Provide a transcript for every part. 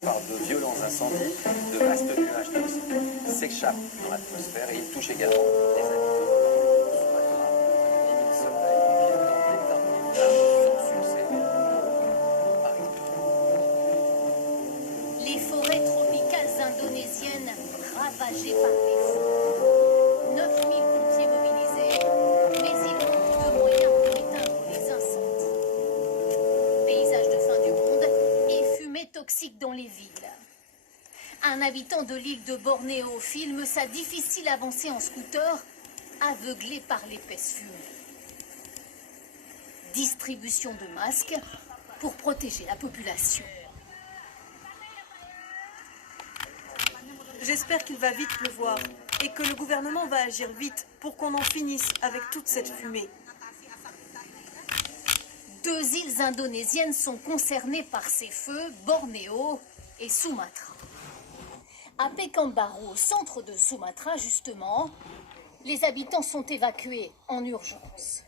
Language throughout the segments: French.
Par de violents incendies, de vastes nuages toxiques s'échappent dans l'atmosphère et ils touchent également les habitants. 10 000 soldats et pompiers tentent d'éteindre les flammes sans succès. Les forêts tropicales indonésiennes ravagées par les feux. 9 000 pompiers mobilisés, mais ils manquent de moyens pour éteindre les incendies. Paysage de fin du monde et fumée toxique dans les villes. Un habitant de l'île de Bornéo filme sa difficile avancée en scooter, aveuglé par l'épaisse fumée. Distribution de masques pour protéger la population. J'espère qu'il va vite pleuvoir et que le gouvernement va agir vite pour qu'on en finisse avec toute cette fumée. 2 îles indonésiennes sont concernées par ces feux, Bornéo et Sumatra. À Pekanbaru, au centre de Sumatra, justement, les habitants sont évacués en urgence.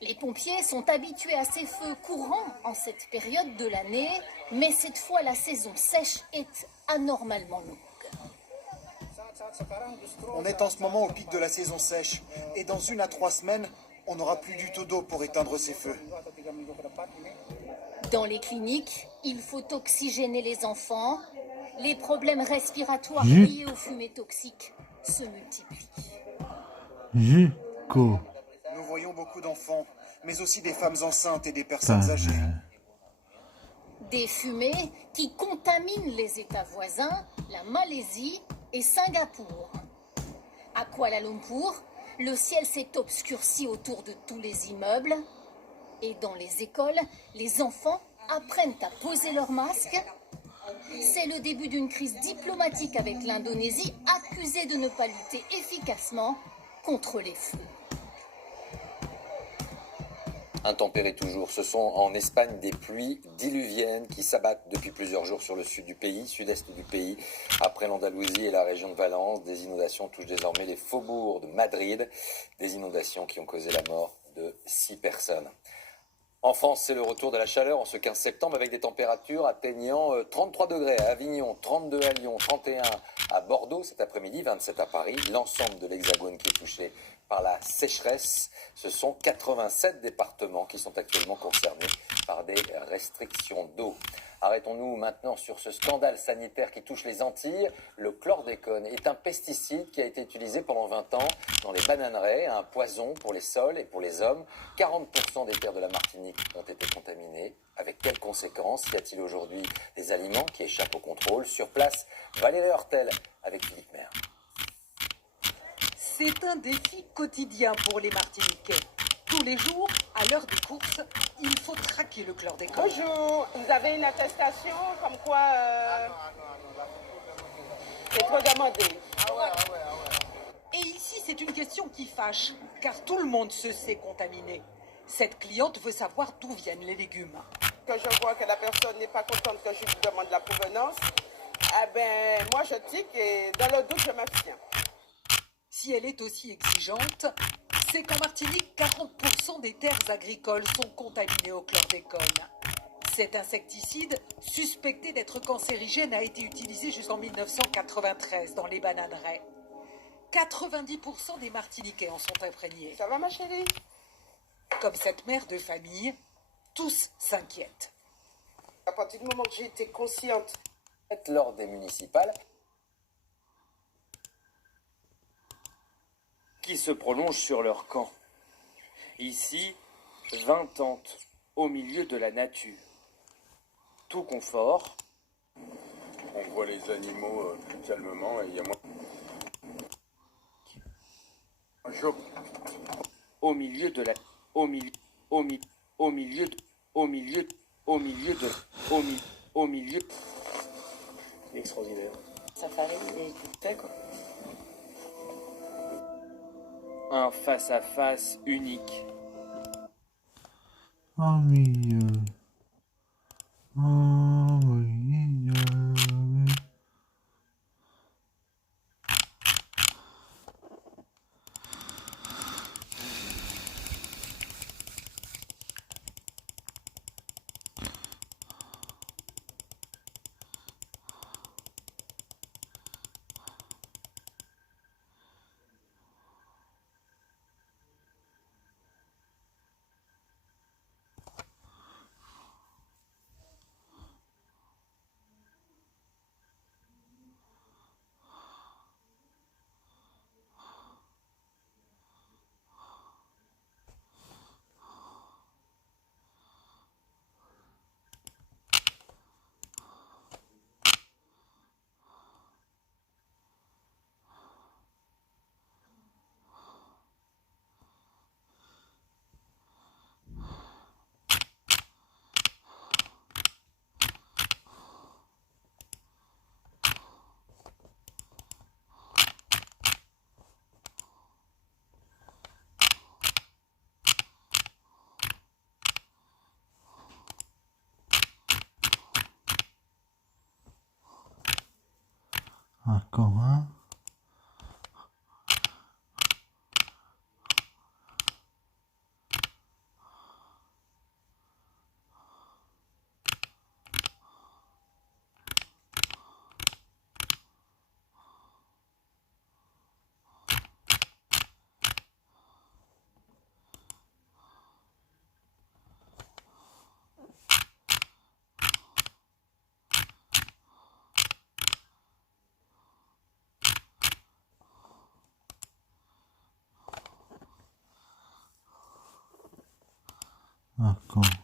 Les pompiers sont habitués à ces feux courants en cette période de l'année, mais cette fois la saison sèche est anormalement longue. On est en ce moment au pic de la saison sèche et dans 1 à 3 semaines, on n'aura plus du tout d'eau pour éteindre ces feux. Dans les cliniques, il faut oxygéner les enfants. Les problèmes respiratoires Mmh. liés aux fumées toxiques se multiplient. Jusqu'au... Nous voyons beaucoup d'enfants, mais aussi des femmes enceintes et des personnes âgées. Des fumées qui contaminent les États voisins, la Malaisie et Singapour. À Kuala Lumpur, le ciel s'est obscurci autour de tous les immeubles. Et dans les écoles, les enfants apprennent à poser leur masque. C'est le début d'une crise diplomatique avec l'Indonésie, accusée de ne pas lutter efficacement contre les feux. Intempérés toujours, ce sont en Espagne des pluies diluviennes qui s'abattent depuis plusieurs jours sur le sud du pays, sud-est du pays. Après l'Andalousie et la région de Valence, des inondations touchent désormais les faubourgs de Madrid, des inondations qui ont causé la mort de 6 personnes. En France, c'est le retour de la chaleur en ce 15 septembre avec des températures atteignant 33 degrés à Avignon, 32 à Lyon, 31 à Bordeaux cet après-midi, 27 à Paris. L'ensemble de l'Hexagone qui est touché par la sécheresse. Ce sont 87 départements qui sont actuellement concernés par des restrictions d'eau. Arrêtons-nous maintenant sur ce scandale sanitaire qui touche les Antilles. Le chlordécone est un pesticide qui a été utilisé pendant 20 ans dans les bananeraies, un poison pour les sols et pour les hommes. 40% des terres de la Martinique ont été contaminées. Avec quelles conséquences? Y a-t-il aujourd'hui des aliments qui échappent au contrôle? Sur place, Valérie Hortel avec Philippe Maire. C'est un défi quotidien pour les Martiniquais. Tous les jours, à l'heure des courses, il faut traquer le chlordécone. Bonjour, vous avez une attestation comme quoi c'est trop demandé. Et ici, c'est une question qui fâche, car tout le monde se sait contaminé. Cette cliente veut savoir d'où viennent les légumes. Quand je vois que la personne n'est pas contente que je lui demande la provenance, eh ben, moi je tique et dans le doute, je m'abstiens. Si elle est aussi exigeante, c'est qu'en Martinique, 40% des terres agricoles sont contaminées au chlordécone. Cet insecticide, suspecté d'être cancérigène, a été utilisé jusqu'en 1993 dans les bananeraies. 90% des Martiniquais en sont imprégnés. Ça va ma chérie? Comme cette mère de famille, tous s'inquiètent. À partir du moment que j'ai été consciente. Lors des municipales, qui se prolongent sur leur camp. Ici, 20 tentes au milieu de la nature. Tout confort. On voit les animaux calmement et il y a moins. Au milieu de la... Au milieu de... Extraordinaire. Ça paraît tout fait quoi. Un face-à-face unique. Au milieu. Au milieu. Encore un. Encore.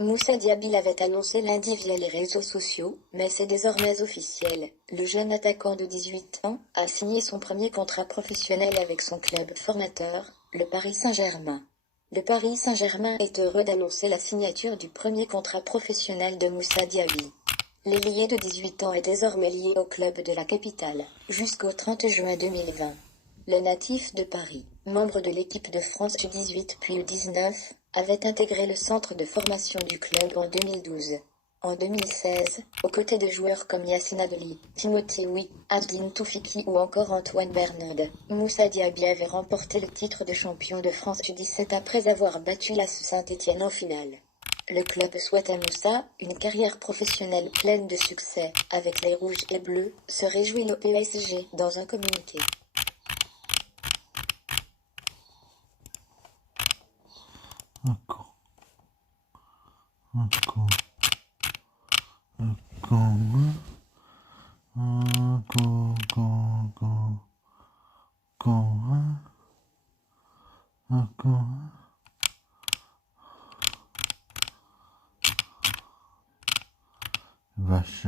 Moussa Diaby l'avait annoncé lundi via les réseaux sociaux, mais c'est désormais officiel. Le jeune attaquant de 18 ans a signé son premier contrat professionnel avec son club formateur, le Paris Saint-Germain. Le Paris Saint-Germain est heureux d'annoncer la signature du premier contrat professionnel de Moussa Diaby. L'ailier de 18 ans est désormais lié au club de la capitale, jusqu'au 30 juin 2020. Le natif de Paris, membre de l'équipe de France U18 puis U19, avait intégré le centre de formation du club en 2012. En 2016, aux côtés de joueurs comme Yassine Adli, Timothée Oui, Asdine Toufiki ou encore Antoine Bernard, Moussa Diaby avait remporté le titre de champion de France U17 après avoir battu l'AS Saint-Étienne en finale. Le club souhaite à Moussa une carrière professionnelle pleine de succès, avec les rouges et bleus, se réjouit le PSG dans un communiqué. Encore. Encore. Encore. Encore. Encore. Encore. Encore. Vache.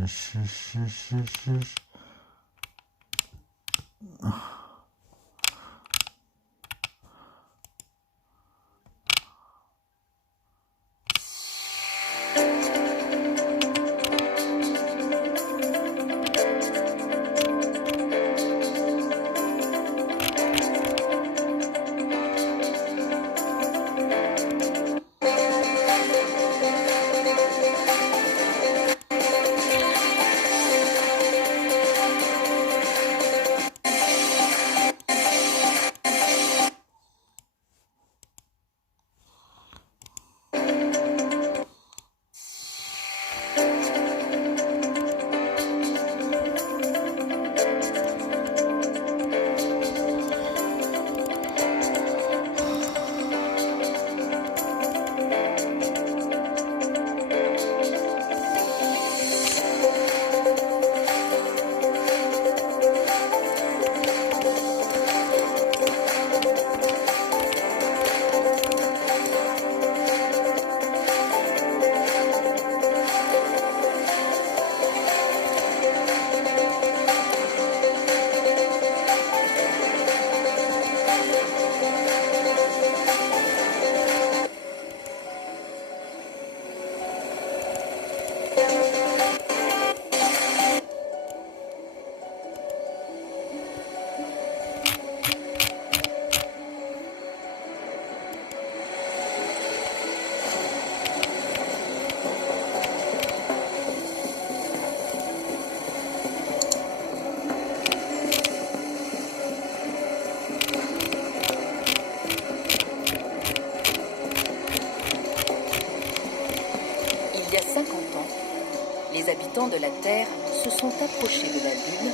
habitants de la Terre se sont approchés de la Lune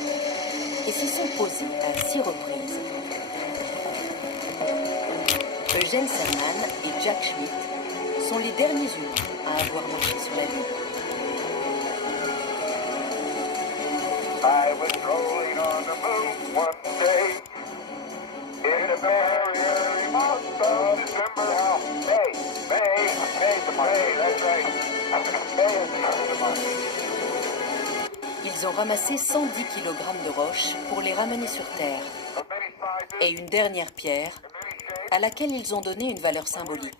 et s'y sont posés à 6 reprises. Eugene Cernan et Jack Schmitt sont les derniers humains à avoir marché sur la Lune. I was rolling on the moon one day in a very early month of December. May, that's right. May is the month. Ils ont ramassé 110 kg de roches pour les ramener sur Terre et une dernière pierre à laquelle ils ont donné une valeur symbolique.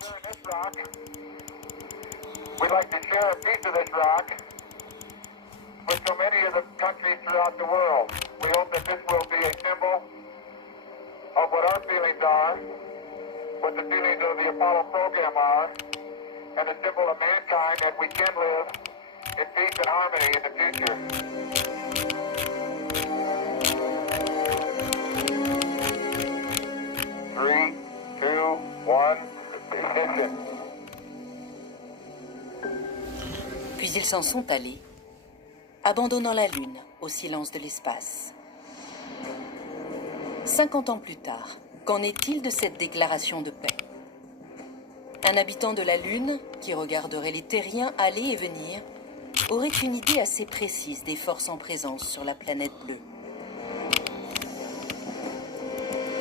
We'd like to share a piece of this rock with so many of the countries throughout the world. We hope that this will be a symbol of what our feelings are, what the feelings of the Apollo program are, and a symbol of mankind that we can live in peace and harmony in the future. Three, two, one, ignition. Puis ils s'en sont allés, abandonnant la Lune au silence de l'espace. 50 ans plus tard, qu'en est-il de cette déclaration de paix? Un habitant de la Lune, qui regarderait les terriens aller et venir, aurait une idée assez précise des forces en présence sur la planète bleue.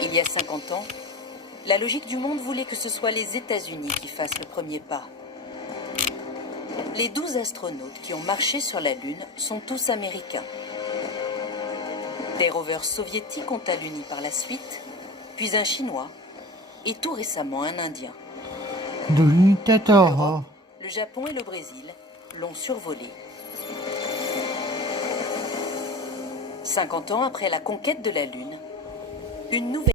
Il y a 50 ans, la logique du monde voulait que ce soit les États-Unis qui fassent le premier pas. Les 12 astronautes qui ont marché sur la Lune sont tous américains. Des rovers soviétiques ont alluni par la suite, puis un Chinois, et tout récemment un Indien. L'Europe, Le Japon et le Brésil l'ont survolé. 50 ans après la conquête de la Lune, une nouvelle